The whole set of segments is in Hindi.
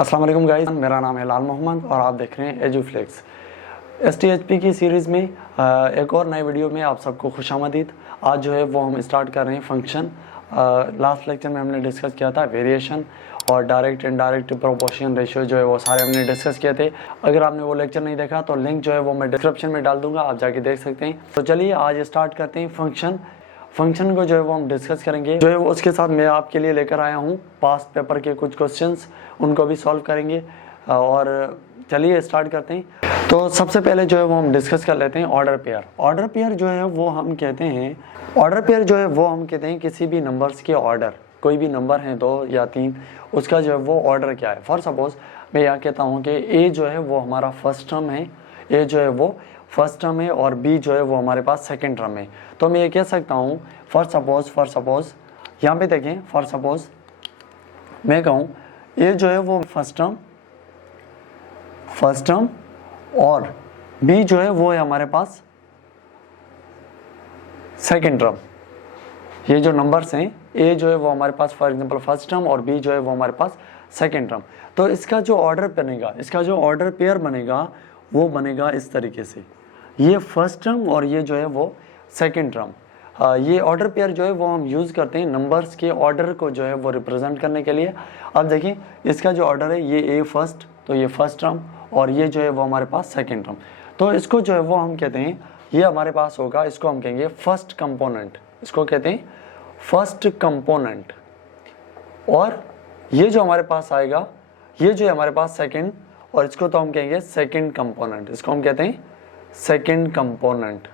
अस्सलाम वालेकुम गाइस, मेरा नाम है लाल मोहम्मद और आप देख रहे हैं एजुफ्लेक्स। STHP की सीरीज़ में एक और नए वीडियो में आप सबको खुशामदीद। आज जो है वो हम स्टार्ट कर रहे हैं फंक्शन। लास्ट लेक्चर में हमने डिस्कस किया था वेरिएशन और डायरेक्ट इनडायरेक्ट प्रोपोर्शन रेशियो जो है वो सारे हमने डिस्कस किए थे। अगर आपने वो लेक्चर नहीं देखा तो लिंक जो है वो मैं डिस्क्रिप्शन में डाल दूंगा, आप जाके देख सकते हैं। तो चलिए आज स्टार्ट करते हैं फंक्शन को जो है वो हम डिस्कस करेंगे। जो है वो उसके साथ मैं आपके लिए लेकर आया हूँ पास्ट पेपर के कुछ क्वेश्चंस, उनको भी सॉल्व करेंगे। और चलिए स्टार्ट करते हैं। तो सबसे पहले जो है वो हम डिस्कस कर लेते हैं ऑर्डर पेयर। ऑर्डर पेयर जो है वो हम कहते हैं किसी भी नंबर्स के ऑर्डर, कोई भी नंबर है 2 या 3, उसका जो है वो ऑर्डर क्या है। फॉर सपोज मैं यहाँ कहता हूँ कि ए जो है वो हमारा फर्स्ट टर्म है, ए जो है वो फर्स्ट टर्म है और बी जो है वो हमारे पास सेकंड टर्म है। तो मैं ये कह सकता हूँ फॉर सपोज यहाँ पे देखें, फॉर सपोज मैं कहूँ ए जो है वो फर्स्ट टर्म और बी जो है वो है हमारे पास सेकंड टर्म। ये जो नंबर्स हैं, ए जो है वो हमारे पास फॉर एग्जांपल फर्स्ट टर्म और बी जो है वो हमारे पास सेकंड टर्म। तो इसका जो ऑर्डर बनेगा, इसका जो ऑर्डर पेयर बनेगा वो बनेगा इस तरीके से, ये फर्स्ट टर्म और ये जो है वो सेकंड टर्म। ये ऑर्डर पेयर जो है वो हम यूज़ करते हैं नंबर्स के ऑर्डर को जो है वो रिप्रेजेंट करने के लिए। अब देखिए इसका जो ऑर्डर है, ये ए फर्स्ट, तो ये फर्स्ट टर्म और ये जो है वो हमारे पास सेकंड टर्म। तो इसको जो है वो हम कहते हैं, ये हमारे पास होगा, इसको हम कहेंगे फर्स्ट कंपोनेंट, इसको कहते हैं फर्स्ट कंपोनेंट। और ये जो हमारे पास आएगा, ये जो है हमारे पास सेकंड, और इसको तो हम कहेंगे सेकंड कंपोनेंट, इसको हम कहते हैं सेकंड कंपोनेंट।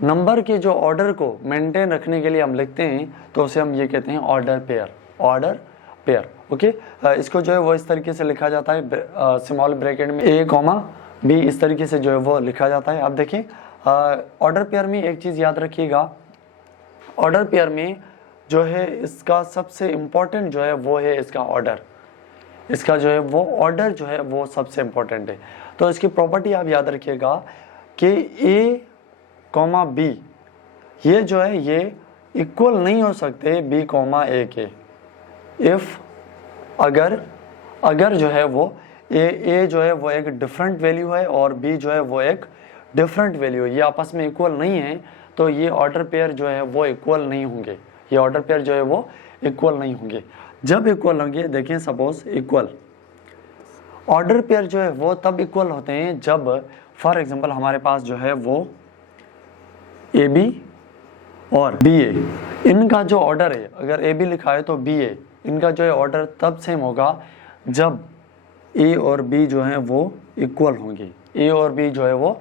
नंबर के जो ऑर्डर को मेंटेन रखने के लिए हम लिखते हैं तो उसे हम ये कहते हैं ऑर्डर पेयर। ओके, इसको जो है वो इस तरीके से लिखा जाता है, स्मॉल ब्रैकेट में ए कॉमा बी, इस तरीके से जो है वो लिखा जाता है। अब देखिए ऑर्डर पेयर में एक चीज़ याद रखिएगा, ऑर्डर पेयर में जो है इसका सबसे इम्पोर्टेंट जो है वो है इसका ऑर्डर। इसका जो है वो ऑर्डर जो है वो सबसे इम्पोर्टेंट है। तो इसकी प्रॉपर्टी आप याद रखिएगा कि ए कॉमा बी ये जो है ये इक्वल नहीं हो सकते बी कॉमा ए के। इफ़ अगर जो है वो ए जो है वो एक डिफरेंट वैल्यू है और बी जो है वो एक डिफरेंट वैल्यू है, ये आपस में इक्वल नहीं है, तो ये ऑर्डर पेयर जो है वो इक्वल नहीं होंगे। ये ऑर्डर पेयर जो है वो इक्वल नहीं होंगे। जब इक्वल होंगे, देखें सपोज इक्वल ऑर्डर पेयर जो है वो तब इक्वल होते हैं जब फॉर एग्जांपल हमारे पास जो है वो ए बी और बी ए, इनका जो ऑर्डर है, अगर ए बी लिखा है तो बी ए, इनका जो है ऑर्डर तब सेम होगा जब ए और बी जो है वो इक्वल होंगे। ए और बी जो है वो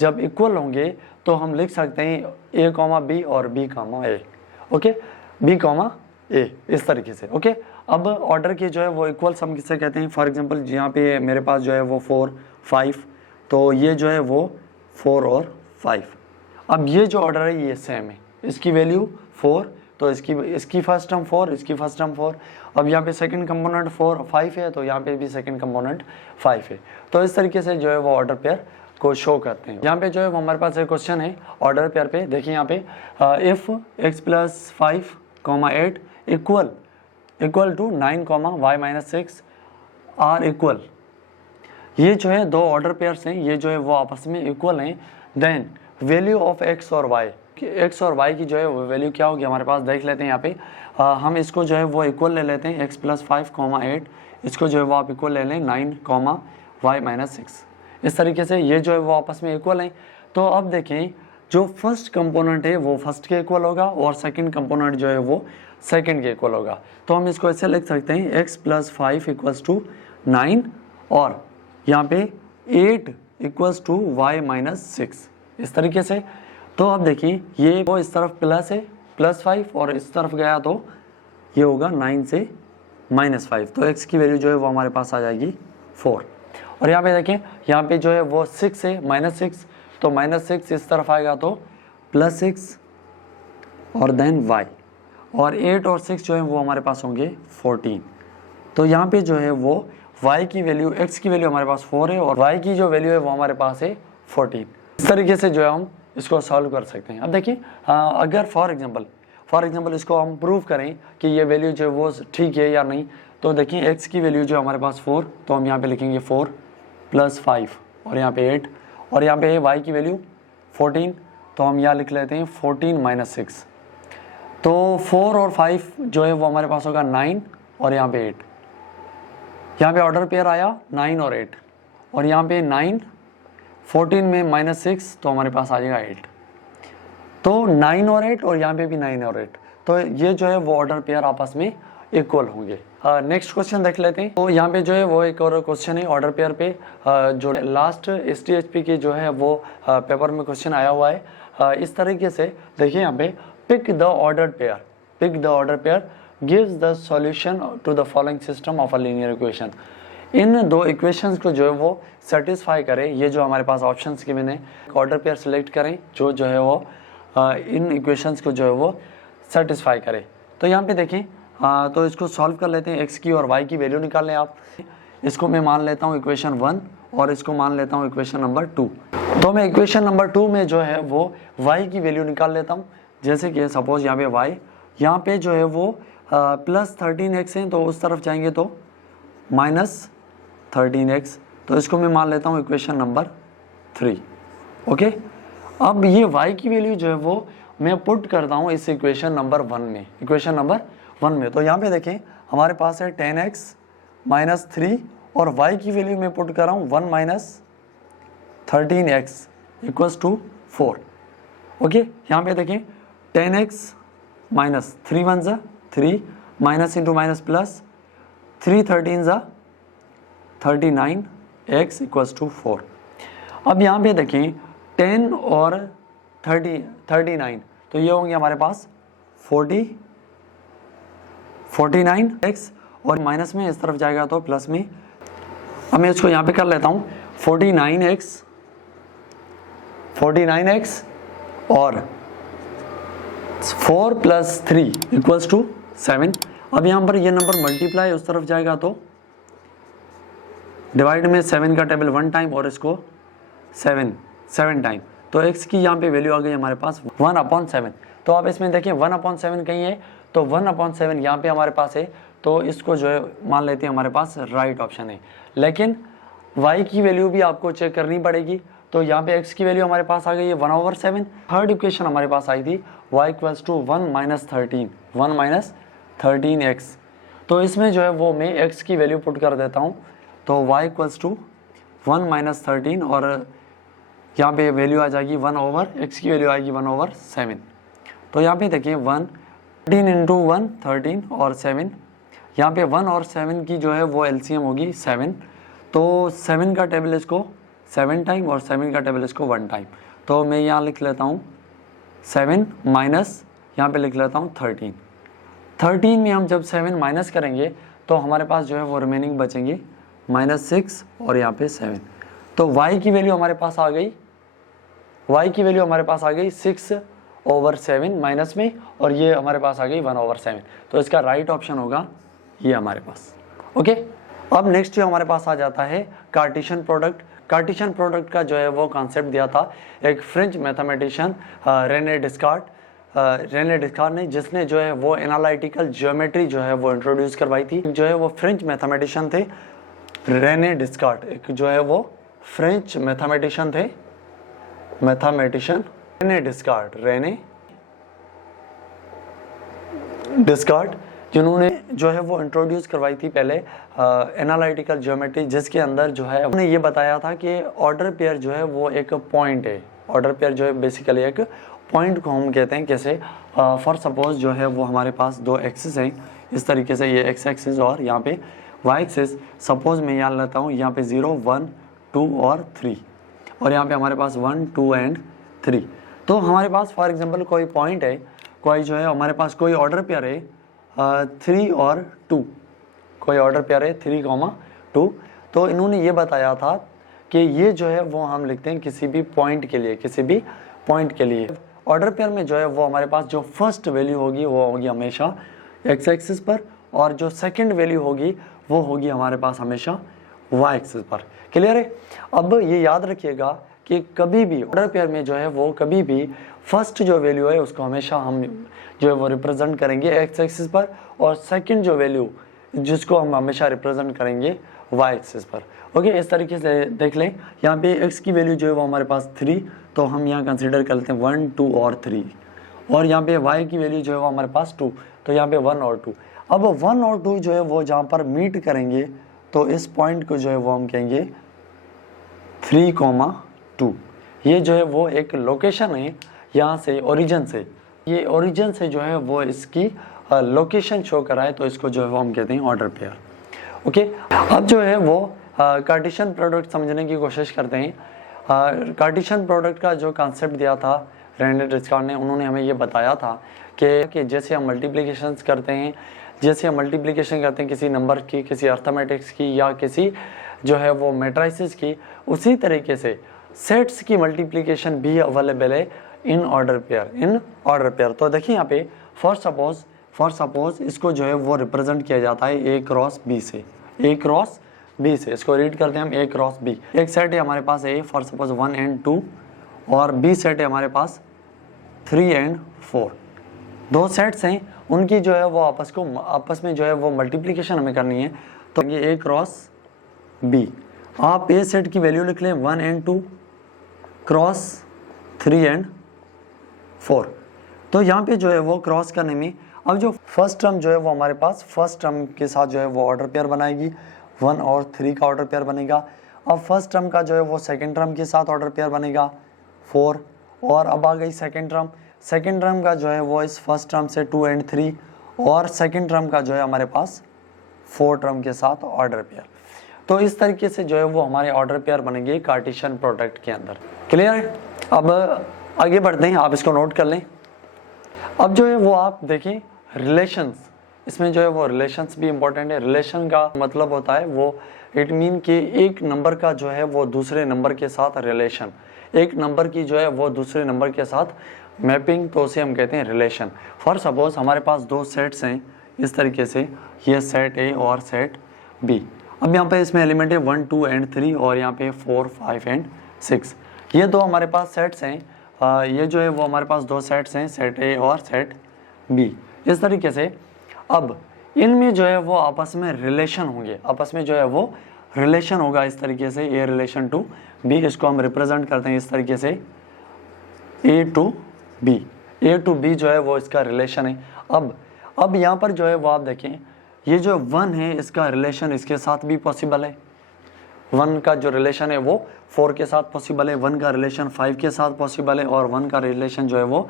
जब इक्वल होंगे तो हम लिख सकते हैं ए कॉमा बी और बी कॉमा ए। ओके, बी कॉमा ए, इस तरीके से। ओके, अब ऑर्डर के जो है वो इक्वल सम किससे कहते हैं, फॉर एग्जांपल यहाँ पे मेरे पास जो है वो 4 5, तो ये जो है वो 4 और 5। अब ये जो ऑर्डर है ये सेम है, इसकी वैल्यू 4, तो इसकी फर्स्ट टर्म 4, इसकी फर्स्ट टर्म 4। अब यहाँ पे सेकंड कंपोनेंट 4 5 है, तो यहाँ पे भी सेकंड कंपोनेंट 5 है। तो इस तरीके से जो है वो ऑर्डर पेयर को शो करते हैं। यहाँ पे जो है वो हमारे पास एक क्वेश्चन है ऑर्डर पेयर पे। देखिए यहाँ पे if x + 5, 8 equal to 9, y - 6 are equal. ये जो है दो ऑर्डर पेयर्स हैं, ये जो है वो आपस में इक्वल हैं। देन वैल्यू ऑफ x और y, x और y की जो है वो वैल्यू क्या होगी हमारे पास, देख लेते हैं। यहाँ पे हम इसको जो है वो इक्वल ले लेते हैं, x + 5, 8, इसको जो है वो आप इक्वल ले लें 9, y - 6। इस तरीके से ये जो है वो आपस में इक्वल हैं। तो अब देखें जो फर्स्ट कंपोनेंट है वो फर्स्ट के इक्वल होगा और सेकंड कंपोनेंट जो है वो सेकंड के इक्वल होगा। तो हम इसको ऐसे लिख सकते हैं x + 5 = 9 और यहाँ पे 8 = y - 6, इस तरीके से। तो अब देखिए ये वो इस तरफ प्लस है, +5, और इस तरफ गया तो ये होगा 9 से -5, तो x की वैल्यू जो है वो हमारे पास आ जाएगी 4। और यहाँ पे देखें, यहाँ पे जो है वो 6 है, -6, तो -6 इस तरफ आएगा तो +6 और देन y, और 8 और 6 जो है वो हमारे पास होंगे 14। तो यहाँ पे जो है वो y की वैल्यू, x की वैल्यू हमारे पास 4 है और y की जो वैल्यू है वो हमारे पास है 14। इस तरीके से जो है हम इसको सॉल्व कर सकते हैं। अब देखिए अगर फॉर एग्जांपल इसको हम प्रूव करें कि ये वैल्यू जो है वो ठीक है या नहीं, तो देखिए x की वैल्यू जो हमारे पास 4, तो हम यहाँ पे लिखेंगे 4 + 5 और यहाँ पे 8, और यहाँ पे y की वैल्यू 14, तो हम यहाँ लिख लेते हैं 14 - 6। तो 4 और 5 जो है वो हमारे पास होगा 9 और यहाँ पे 8। यहाँ पे ऑर्डर पेयर आया 9 और 8, और यहाँ पे 9 14 में -6, तो हमारे पास आ जाएगा 8। तो 9 और 8 और यहाँ पे भी 9 और 8, तो ये जो है वो ऑर्डर पेयर आपस में इक्वल होंगे। नेक्स्ट क्वेश्चन देख लेते हैं। तो यहाँ पे जो है वो एक और क्वेश्चन है ऑर्डर पेयर पे, जो लास्ट STHP के जो है वो पेपर में क्वेश्चन आया हुआ है। इस तरीके से देखिए यहाँ पे pick the order pair gives the solution to the following system of a linear equation. इन दो इक्वेशंस को जो है वो सेटिस्फाई करें, ये जो हमारे पास ऑप्शंस गिवन है, ऑर्डर पेयर सिलेक्ट करें जो है वो इन इक्वेशंस को जो है वो सेटिस्फाई करे। तो यहाँ पे देखें, तो इसको सॉल्व कर लेते हैं। x की और y की वैल्यू निकाल लें आप। इसको मैं मान लेता हूँ इक्वेशन 1 और इसको मान लेता हूँ इक्वेशन नंबर 2। तो मैं इक्वेशन नंबर 2 में जो है वो y की वैल्यू निकाल लेता हूँ। जैसे कि सपोज यहाँ पे y, यहाँ पे जो है वो +13x है, तो उस तरफ जाएंगे तो -13x, तो इसको मैं मान लेता हूँ इक्वेशन नंबर 3। ओके, अब ये y की वैल्यू जो है वो मैं पुट करता हूँ इस इक्वेशन नंबर 1 में, तो यहाँ पे देखें हमारे पास है 10x - 3 और y की वैल्यू मैं पुट कर रहा हूँ 1 - 13x = 4। ओके, यहाँ पे देखें 10x - 3 1 ज़ा 3, माइनस इंटू माइनस प्लस, 3 13 ज़ा 39x = 4। अब यहाँ पे देखें 10 और 39, तो ये होंगे हमारे पास 49x, और माइनस में इस तरफ जाएगा तो प्लस में। अब मैं इसको यहाँ पे कर लेता हूँ 49x और 4 + 3 = 7। अब यहाँ पर ये नंबर मल्टीप्लाई उस तरफ जाएगा तो डिवाइड में 7 का टेबल 1 टाइम और इसको 7 टाइम, तो x की यहाँ पे वैल्यू आ गई हमारे पास 1/7। तो आप इसमें देखिए 1/7 कहीं है, तो 1/7 यहाँ पे हमारे पास है, तो इसको जो है मान लेते हैं हमारे पास राइट ऑप्शन है। लेकिन y की वैल्यू भी आपको चेक करनी पड़ेगी, तो यहाँ पे x की वैल्यू हमारे पास आ गई है 1/7। थर्ड इक्वेशन हमारे पास आई थी y = 1 - 13x, तो इसमें जो है वो मैं x की वैल्यू पुट कर देता हूँ, तो y = 1 - 13 और यहाँ पे वैल्यू आ जाएगी 1/x की वैल्यू आएगी 1/7। तो यहाँ पे देखिए 1 13 × 1 13 और 7, यहाँ पे 1 और 7 की जो है वो LCM होगी 7, तो 7 का टेबल इसको 7 टाइम और 7 का टेबल इसको 1 टाइम, तो मैं यहाँ लिख लेता हूँ 7 माइनस यहाँ पे लिख लेता हूँ 13 में हम जब 7 माइनस करेंगे तो हमारे पास जो है वो रिमेनिंग बचेंगे -6 और यहाँ पे 7। तो y की वैल्यू हमारे पास आ गई 6/7 माइनस में, और ये हमारे पास आ गई 1/7, तो इसका राइट ऑप्शन होगा ये हमारे पास। ओके, अब नेक्स्ट जो हमारे पास आ जाता है कार्टेशियन प्रोडक्ट। कार्टेशियन प्रोडक्ट का जो है वो कॉन्सेप्ट दिया था एक फ्रेंच मैथमेटिशियन रेने डिस्कार्ट ने, जिसने जो है वो एनालिटिकल ज्योमेट्री जो है वो इंट्रोड्यूस करवाई थी। जो है वो फ्रेंच मैथमेटिशियन थे रेने डिस्कार्ट, एक जो है वो फ्रेंच मैथमेटिशियन थे, रेने डिस्कार्ट, जिन्होंने जो है वो इंट्रोड्यूस करवाई थी पहले एनालिटिकल ज्योमेट्री, जिसके अंदर जो है उन्होंने ये बताया था कि ऑर्डर पेयर जो है वो एक पॉइंट है। ऑर्डर पेयर जो है बेसिकली एक पॉइंट को हम कहते हैं। कैसे, फॉर सपोज जो है वो हमारे पास दो एक्सिस हैं, इस तरीके से ये एक्स एक्सिस और यहाँ पे वाई एक्सिस। सपोज मैं यहाँ लेता हूँ, यहाँ पे 0 1 2 और 3, और यहाँ पे हमारे पास 1 2 एंड 3। तो हमारे पास फॉर एग्जांपल कोई पॉइंट है, कोई जो है हमारे पास कोई ऑर्डर पेयर है 3 और 2, कोई ऑर्डर पेयर है 3, 2। तो इन्होंने ये बताया था कि ये जो है वो हम लिखते हैं किसी भी पॉइंट के लिए, ऑर्डर पेयर में जो है वो हमारे पास जो फर्स्ट वैल्यू होगी वो होगी हमेशा एक्स एक्सिस पर, और जो सेकंड वैल्यू होगी वो होगी हमारे पास हमेशा वाई एक्सिस पर। क्लियर है। अब ये याद रखिएगा कि कभी भी ऑर्डर पेयर में जो है वो कभी भी फर्स्ट जो वैल्यू है उसको हमेशा हम जो है वो रिप्रेजेंट करेंगे एक्स एक्सिस पर, और सेकंड जो वैल्यू जिसको हम हमेशा रिप्रेजेंट करेंगे वाई एक्सिस पर। ओके, इस तरीके से देख लें। यहाँ पे एक्स की वैल्यू जो है वो हमारे पास 3, तो हम यहाँ कंसिडर कर लेते हैं 1, 2 और 3। और यहाँ पे वाई की वैल्यू जो है वो हमारे पास 2, तो यहाँ पे 1 और 2। अब 1 और 2 जो है वो जहाँ पर मीट करेंगे तो इस पॉइंट को जो है वो हम कहेंगे 3,2। ये जो है वो एक लोकेशन है, यहाँ से ओरिजिन से, ये ओरिजिन से जो है वो इसकी लोकेशन शो कराए, तो इसको जो है वो हम कहते हैं ऑर्डर पेयर। ओके, अब जो है वो कार्टेशियन प्रोडक्ट समझने की कोशिश करते हैं। कार्टेशियन प्रोडक्ट का जो कॉन्सेप्ट दिया था रेने डिस्कार्ड ने, उन्होंने हमें ये बताया था कि जैसे हम मल्टीप्लिकेशन करते हैं, जैसे हम मल्टीप्लिकेशन करते हैं किसी नंबर की, किसी अर्थमेटिक्स की या किसी जो है वो मैट्रिसेस की, उसी तरीके से सेट्स की मल्टीप्लिकेशन भी अवेलेबल है इन ऑर्डर पेयर। तो देखिए यहाँ पे फॉर सपोज इसको जो है वो रिप्रेजेंट किया जाता है A क्रॉस B से, A क्रॉस B से। इसको रीड करते हैं हम A क्रॉस B। एक सेट है हमारे पास A फॉर सपोज 1 and 2, और B सेट है हमारे पास 3 and 4। दो सेट्स हैं, उनकी जो है वो आपस में जो है वो मल्टीप्लिकेशन हमें करनी है। तो ये A क्रॉस B, आप A सेट की वैल्यू लिख लें 1 and 2 क्रॉस 3 and 4। तो यहाँ पे जो है वो क्रॉस करने में अब जो फर्स्ट टर्म जो है वो हमारे पास फर्स्ट टर्म के साथ जो है वो ऑर्डर पेयर बनाएगी, 1 और 3 का ऑर्डर पेयर बनेगा। अब फर्स्ट टर्म का जो है वो सेकंड टर्म के साथ ऑर्डर पेयर बनेगा 4, और अब आ गई सेकंड टर्म का जो है वो इस फर्स्ट टर्म से 2 and 3, और सेकंड टर्म का जो है हमारे पास 4 टर्म के साथ ऑर्डर पेयर। तो इस तरीके से जो है वो हमारे ऑर्डर पेयर बनेंगे कार्टेशियन प्रोडक्ट के अंदर। क्लियर है? अब आगे बढ़ते हैं, आप इसको नोट कर लें। अब जो है वो आप देखें रिलेशंस, इसमें जो है वो रिलेशंस भी इंपॉर्टेंट है। रिलेशन का मतलब होता है वो इट मीन कि एक नंबर का जो है वो दूसरे नंबर के साथ रिलेशन, एक नंबर की जो है वो दूसरे नंबर के साथ मैपिंग, तो उसे हम कहते हैं रिलेशन। फॉर सपोज हमारे पास दो सेट्स हैं इस तरीके से, ये सेट A और सेट B। अब यहाँ पे इसमें एलिमेंट है 1, 2 and 3, और यहाँ पे 4, 5 and 6। ये दो हमारे पास सेट्स हैं, ये जो है वो हमारे पास दो सेट्स हैं, सेट A और सेट B। इस तरीके से अब इनमें जो है वो आपस में रिलेशन होंगे, आपस में जो है वो रिलेशन होगा इस तरीके से, A रिलेशन टू B। इसको हम रिप्रेजेंट करते हैं इस तरीके से A टू B जो है वो इसका रिलेशन है। अब यहाँ पर जो है वो आप देखें, ये जो 1 है इसका रिलेशन इसके साथ भी पॉसिबल है, 1 का जो रिलेशन है वो 4 के साथ पॉसिबल है, 1 का रिलेशन 5 के साथ पॉसिबल है, और 1 का रिलेशन जो है वो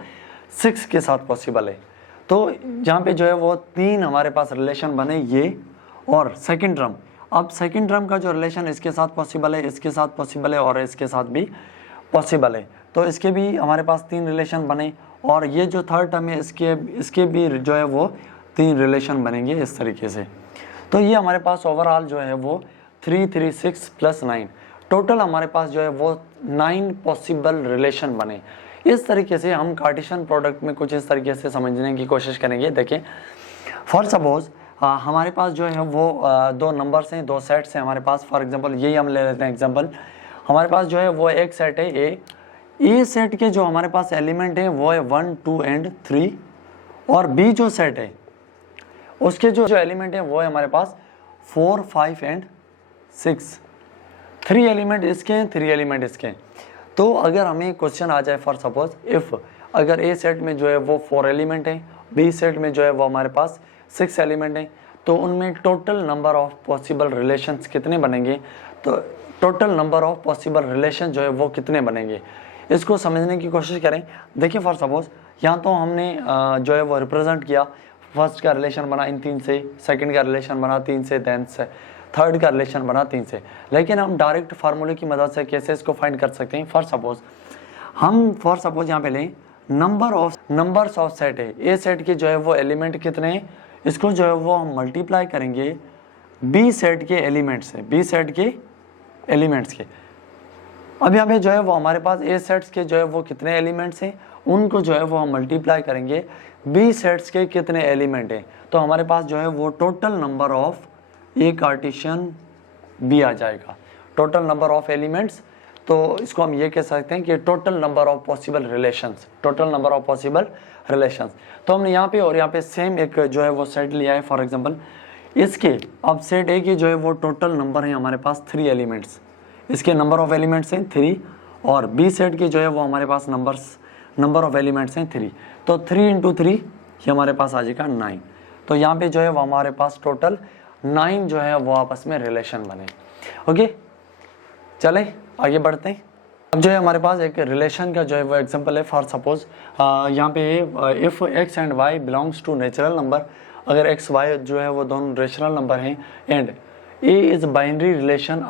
6 के साथ पॉसिबल है। तो जहाँ पे जो है वो 3 हमारे पास रिलेशन बने, ये और सेकंड टर्म। अब सेकंड टर्म का जो रिलेशन इसके साथ पॉसिबल है, इसके साथ पॉसिबल है, और इसके साथ भी पॉसिबल है, तो इसके भी हमारे पास 3 रिलेशन बने। और ये जो थर्ड टर्म है इसके भी जो है वो 3 रिलेशन बनेंगे इस तरीके से। तो ये हमारे पास ओवरऑल जो है वो 3, 3, 6 + 9, टोटल हमारे पास जो है वो 9 पॉसिबल रिलेशन बने। इस तरीके से हम कार्टेशियन प्रोडक्ट में कुछ इस तरीके से समझने की कोशिश करेंगे। देखिए फॉर सपोज हमारे पास जो है वो दो नंबर्स हैं, दो सेट्स हैं हमारे पास। फॉर एग्जांपल यही हम ले लेते हैं एग्जांपल, हमारे पास जो है वो एक सेट है ए सेट के जो हमारे पास एलिमेंट है वो है 1, 2 and 3, और B जो सेट है उसके जो एलिमेंट है वो है हमारे पास 4, 5 and 6। 3 एलिमेंट इसके हैं, 3 एलिमेंट इसके हैं। तो अगर हमें क्वेश्चन आ जाए फॉर सपोज इफ़ अगर A सेट में जो है वो 4 एलिमेंट हैं, B सेट में जो है वो हमारे पास 6 एलिमेंट हैं, तो उनमें total number of possible relations कितने बनेंगे, तो total number of possible relation जो है वो कितने बनेंगे, इसको समझने की कोशिश करें। देखिए फॉर सपोज यहाँ तो हमने जो है वो रिप्रेजेंट किया, फर्स्ट का रिलेशन बना इन 3 से, सेकंड का रिलेशन बना 3 से, देन से थर्ड का रिलेशन बना 3 से। लेकिन हम डायरेक्ट फार्मूले की मदद से कैसे इसको फाइंड कर सकते हैं। फॉर सपोज यहाँ पे लें नंबर्स ऑफ सेट है, ए सेट के जो है वो एलिमेंट कितने हैं, इसको जो है वो हम मल्टीप्लाई करेंगे बी सेट के एलिमेंट से, बी सेट के एलिमेंट्स के। अब यहाँ पे जो है वो हमारे पास ए सेट्स के जो है वो कितने एलिमेंट्स हैं, उनको जो है वो हम मल्टीप्लाई करेंगे बी सेट्स के कितने एलिमेंट हैं, तो हमारे पास जो है वो total number of A Cartesian B आ जाएगा, टोटल नंबर ऑफ एलिमेंट्स। तो इसको हम ये कह सकते हैं कि total number of possible relations, total number of possible relations. तो हमने यहाँ पे और यहाँ पे सेम एक जो है वो सेट लिया है। फॉर एग्जांपल इसके अब सेट ए के जो है वो टोटल नंबर है हमारे पास 3 एलिमेंट्स, इसके नंबर ऑफ एलिमेंट्स हैं 3, और बी सेट के जो है वो हमारे पास नंबर ऑफ एलिमेंट्स हैं 3, तो 3 × 3 ये हमारे पास आ जाएगा 9। तो यहाँ पे जो है वो हमारे पास टोटल 9 जो है वो आपस में रिलेशन बने। ओके, चले आगे बढ़ते हैं। अब जो है हमारे पास एक रिलेशन का जो है वो एग्जांपल है। फॉर सपोज यहाँ पे if x and y belongs to natural number, अगर x y जो है वो दोनों रेशनल नंबर हैं, and a is binary relation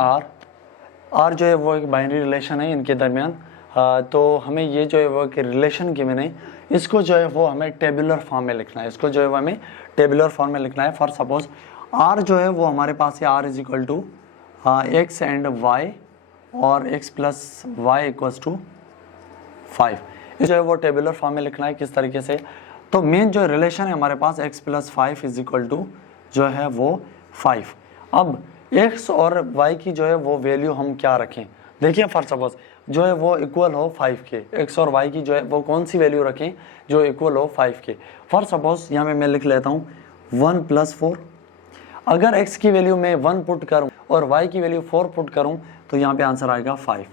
r जो है वो एक बाइनरी रिलेशन है इनके दरमियान, तो हमें ये जो है वो एक रिलेशन गिवन है, इसको जो है वो हमें टेबुलर फॉर्म में लिखना है, इसको जो है वो हमें टेबुलर फॉर्म में लिखना है। फॉर सपोज r जो है वो हमारे पास है r is equal to x and y और x plus Y equals to 5, इस जो है वो टेबुलर फॉर्म में लिखना है। किस तरीके से, तो मेन जो रिलेशन है हमारे पास x plus 5 is equal to जो है वो 5। अब x और y की जो है वो वैल्यू हम क्या रखें, देखिए फॉर सपोज जो है वो इक्वल हो 5 के, x और y की जो है वो कौन सी वैल्यू रखें जो इक्वल हो 5 के। फॉर सपोज यहाँ पे मैं लिख लेता हूँ 1 + 4, अगर x की वैल्यू मैं 1 पुट करूँ और y की वैल्यू 4 पुट करूँ तो यहाँ पे आंसर आएगा 5।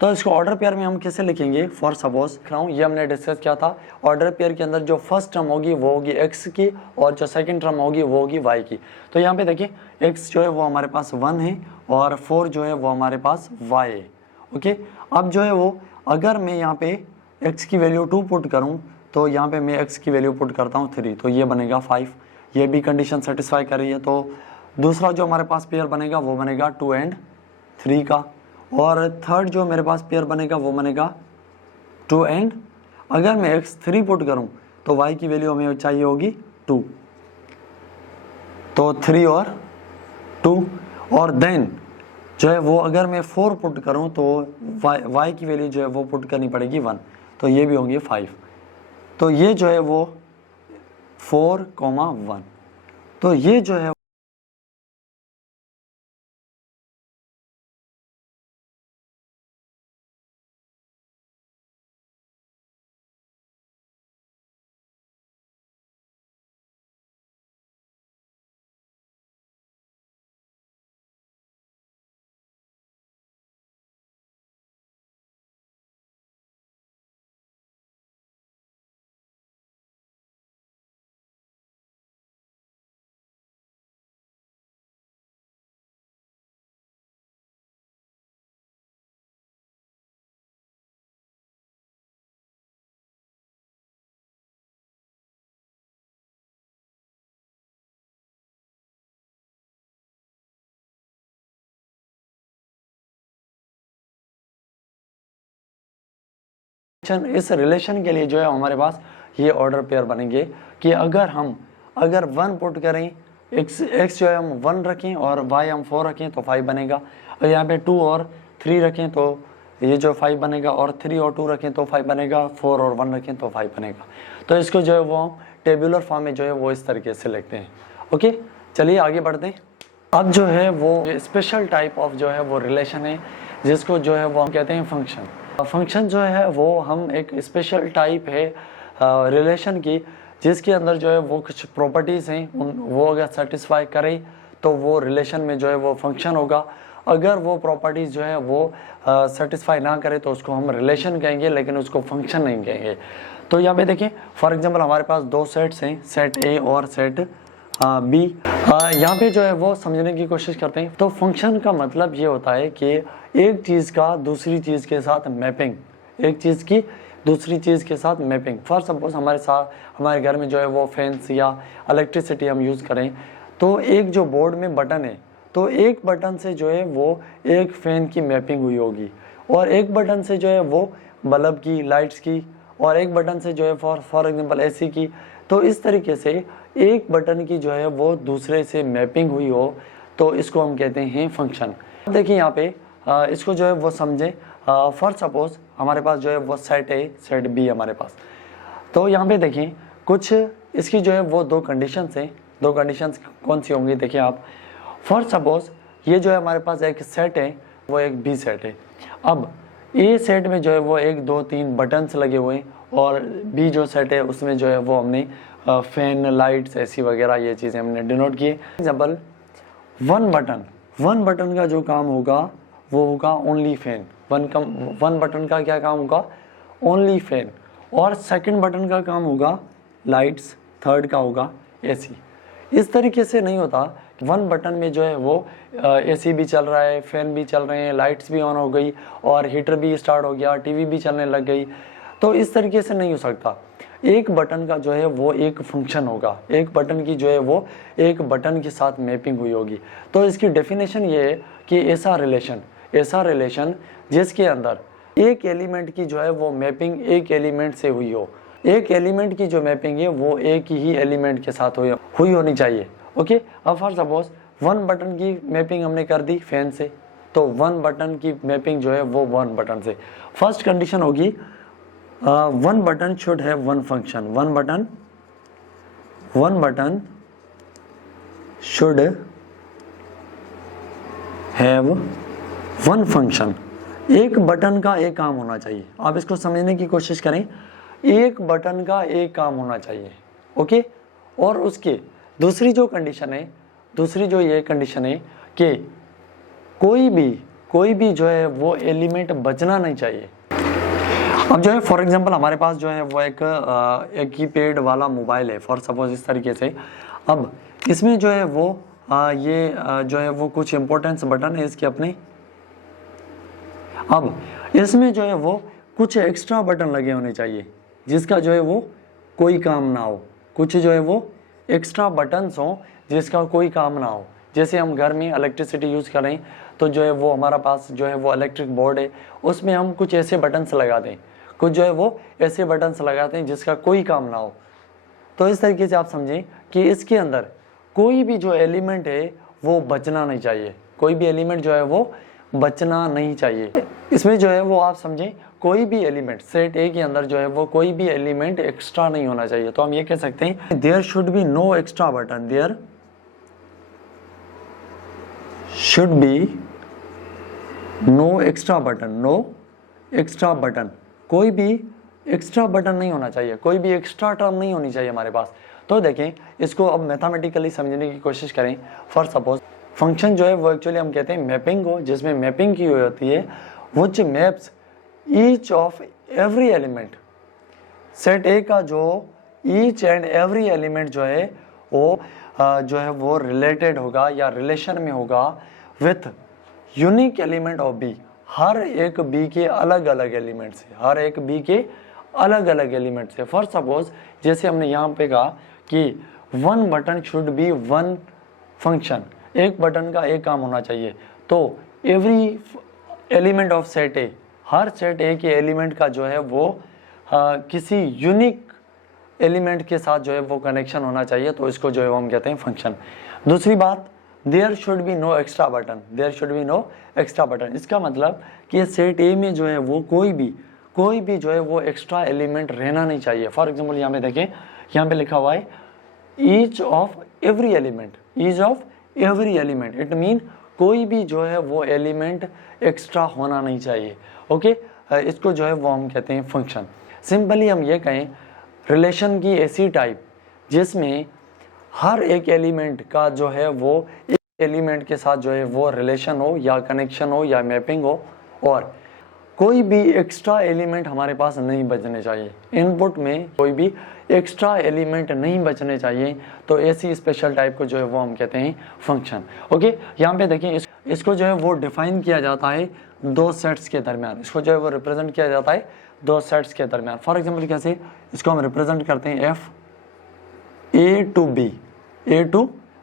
तो इसको ऑर्डर पेयर में हम कैसे लिखेंगे, फॉर सपोज लिख रहा हूँ, ये हमने डिस्कस किया था। ऑर्डर पेयर के अंदर जो फर्स्ट टर्म होगी वो होगी x की, और जो सेकंड टर्म होगी वो होगी y की। तो यहाँ पे देखिए x जो है वो हमारे पास 1 है और 4 जो है वो हमारे पास y है। ओके, अब जो है वो अगर मैं यहाँ पे x की वैल्यू 2 पुट करूँ तो यहाँ पे मैं x की वैल्यू पुट करता हूँ 3, तो ये बनेगा 5, ये भी कंडीशन सेटिस्फाई कर रही है। तो दूसरा जो हमारे पास पेयर बनेगा वो बनेगा 2 एंड 3 का, और थर्ड जो मेरे पास पेयर बनेगा वो बनेगा 2 एंड, अगर मैं x 3 पुट करूं तो y की वैल्यू हमें चाहिए होगी 2, तो 3 और 2, और देन जो है वो अगर मैं 4 पुट करूं तो y की वैल्यू जो है वो पुट करनी पड़ेगी 1, तो ये भी होंगे 5। तो ये जो है वो 4, 1, तो ये जो है इस रिलेशन के लिए जो है हमारे पास ये ऑर्डर पेयर बनेंगे कि अगर 1 पुट करें, x जो है हम 1 रखें और y हम 4 रखें तो 5 बनेगा, और यहाँ पे 2 और 3 रखें तो ये जो 5 बनेगा, और 3 और 2 रखें तो 5 बनेगा, 4 और 1 रखें तो 5 बनेगा। तो इसको जो है वो हम टेबुलर फॉर्म में जो है वो इस तरीके से लिखते हैं। ओके, चलिए आगे बढ़ते हैं। अब जो है वो स्पेशल टाइप ऑफ जो है वो रिलेशन है जिसको जो है वो हम कहते हैं फंक्शन। फंक्शन जो है वो हम एक स्पेशल टाइप है रिलेशन की, जिसके अंदर जो है वो कुछ प्रॉपर्टीज़ हैं, वो अगर सेटिस्फाई करे तो वो रिलेशन में जो है वो फंक्शन होगा। अगर वो प्रॉपर्टीज़ जो है वो सेटिस्फाई ना करे तो उसको हम रिलेशन कहेंगे, लेकिन उसको फंक्शन नहीं कहेंगे। तो यहाँ पे देखिए फॉर एग्जांपल हमारे पास 2 सेट्स हैं, सेट ए और सेट बी। यहाँ पे जो है वो समझने की कोशिश करते हैं। तो फंक्शन का मतलब ये होता है कि एक चीज़ का दूसरी चीज़ के साथ मैपिंग, एक चीज़ की दूसरी चीज़ के साथ मैपिंग। फॉर सपोज हमारे घर में जो है वो फैंस या इलेक्ट्रिसिटी हम यूज़ करें, तो एक जो बोर्ड में बटन है, तो एक बटन से जो है वो एक फ़ैन की मैपिंग हुई होगी, और एक बटन से जो है वो बल्ब की, लाइट्स की, और एक बटन से जो है फॉर एग्जांपल एसी की। तो इस तरीके से एक बटन की जो है वो दूसरे से मैपिंग हुई हो तो इसको हम कहते हैं फंक्शन। देखिए यहाँ पे इसको जो है वो समझें। फॉर सपोज हमारे पास जो है वो सेट ए सेट बी हमारे पास, तो यहाँ पे देखें कुछ इसकी जो है वो 2 कंडीशंस हैं। 2 कंडीशंस कौन सी होंगी, देखिए आप। फॉर सपोज ये जो है हमारे पास एक सेट है, वो एक बी सेट है। अब ए सेट में जो है वो 1 2 3 बटन्स लगे हुए हैं, और बी जो सेट है उसमें जो है वो हमने फैन, लाइट्स, एसी वगैरह ये चीज़ें हमने डिनोट किए। एग्जाम्पल वन बटन का जो काम होगा वो होगा ओनली फैन। वन बटन का क्या काम होगा? Only fan. और सेकंड बटन का काम होगा लाइट्स, थर्ड का होगा एसी। इस तरीके से नहीं होता। वन बटन में जो है वो एसी भी चल रहा है, फैन भी चल रहे हैं, लाइट्स भी ऑन हो गई और हीटर भी स्टार्ट हो गया, टीवी भी चलने लग गई। तो इस तरीके से नहीं हो सकता। एक बटन का जो है वो एक फंक्शन होगा, एक बटन की जो है वो एक बटन के साथ मैपिंग हुई होगी। तो इसकी डेफिनेशन ये है कि ऐसा रिलेशन जिसके अंदर एक एलिमेंट की जो है वो मैपिंग एक एलिमेंट से हुई हो, एक एलिमेंट की जो मैपिंग है वो एक ही एलिमेंट के साथ हुई होनी चाहिए। ओके, अब फॉर सपोज वन बटन की मैपिंग हमने कर दी फैन से, तो वन बटन की मैपिंग जो है वो वन बटन से। फर्स्ट कंडीशन होगी one button should have one function. One button should have one function. एक बटन का एक काम होना चाहिए। आप इसको समझने की कोशिश करें, एक बटन का एक काम होना चाहिए। ओके, और उसके दूसरी जो ये कंडीशन है कि कोई भी जो है वो एलिमेंट बचना नहीं चाहिए। अब जो है फॉर एग्जांपल हमारे पास जो है वो एक कीपैड वाला मोबाइल है फॉर सपोज इस तरीके से। अब इसमें जो है वो जो है वो कुछ इंपॉर्टेंस बटन है इसके अपने। अब इसमें जो है वो कुछ एक्स्ट्रा बटन लगे होने चाहिए जिसका जो है वो कोई काम ना हो। कुछ जो है वो एक्स्ट्रा बटन्स हो जिसका कोई काम ना हो। जैसे हम घर में इलेक्ट्रिसिटी यूज़ करें तो जो है वो हमारा पास जो है वो इलेक्ट्रिक बोर्ड है, उसमें हम कुछ ऐसे बटन्स लगा दें, कुछ जो है वो ऐसे बटन्स लगाते हैं जिसका कोई काम ना हो। तो इस तरीके से आप समझें कि इसके अंदर कोई भी जो एलिमेंट है वो बचना नहीं चाहिए, कोई भी एलिमेंट जो है वो बचना नहीं चाहिए। इसमें जो है वो आप समझें कोई भी एलिमेंट सेट ए के अंदर जो है वो कोई भी एलिमेंट एक्स्ट्रा नहीं होना चाहिए। तो हम ये कह सकते हैं there should be no extra button, there should be no extra button, कोई भी एक्स्ट्रा बटन नहीं होना चाहिए, कोई भी एक्स्ट्रा टर्म नहीं होनी चाहिए हमारे पास। तो देखें इसको अब मैथमेटिकली समझने की कोशिश करें। फॉर सपोज फंक्शन जो है वो एक्चुअली हम कहते हैं मैपिंग को, जिसमें मैपिंग की हुई होती है which maps each of every element. Set ए का जो ईच एंड एवरी एलिमेंट जो है वो रिलेटेड होगा या रिलेशन में होगा with unique element of B. हर एक बी के अलग अलग एलिमेंट से, हर एक बी के अलग अलग एलिमेंट से। फॉर सपोज जैसे हमने यहाँ पे कहा कि one button should be one function, एक बटन का एक काम होना चाहिए। तो every element of set A, her set ए के एलिमेंट का जो है वो किसी यूनिक एलिमेंट के साथ जो है वो कनेक्शन होना चाहिए। तो इसको जो है वो हम कहते हैं फंक्शन। दूसरी बात, there should be no extra button, there should be no extra button. इसका मतलब कि सेट ए में जो है वो कोई भी जो है वो एक्स्ट्रा एलिमेंट रहना नहीं चाहिए। फॉर एग्जाम्पल यहाँ पे देखें, यहाँ पे लिखा हुआ है each of every element, each of every element. It mean कोई भी जो है वो एलिमेंट एक्स्ट्रा होना नहीं चाहिए। ओके, इसको जो है वो हम कहते हैं फंक्शन। सिंपली हम ये कहें रिलेशन की ऐसी टाइप जिसमें हर एक एलिमेंट का जो है वो एक एलिमेंट के साथ जो है वो रिलेशन हो या कनेक्शन हो या मैपिंग हो, और कोई भी एक्स्ट्रा एलिमेंट हमारे पास नहीं बचने चाहिए। इनपुट में कोई भी एक्स्ट्रा एलिमेंट नहीं बचने चाहिए। तो ऐसी स्पेशल टाइप को जो है वो हम कहते हैं फंक्शन। ओके, यहाँ पे देखिए इसको जो है वो डिफाइन किया जाता है दो सेट्स के दरमियान, इसको जो है वो रिप्रेजेंट किया जाता है दो सेट्स के दरमियान। फॉर एग्जाम्पल कैसे इसको हम रिप्रेजेंट करते हैं एफ ए टू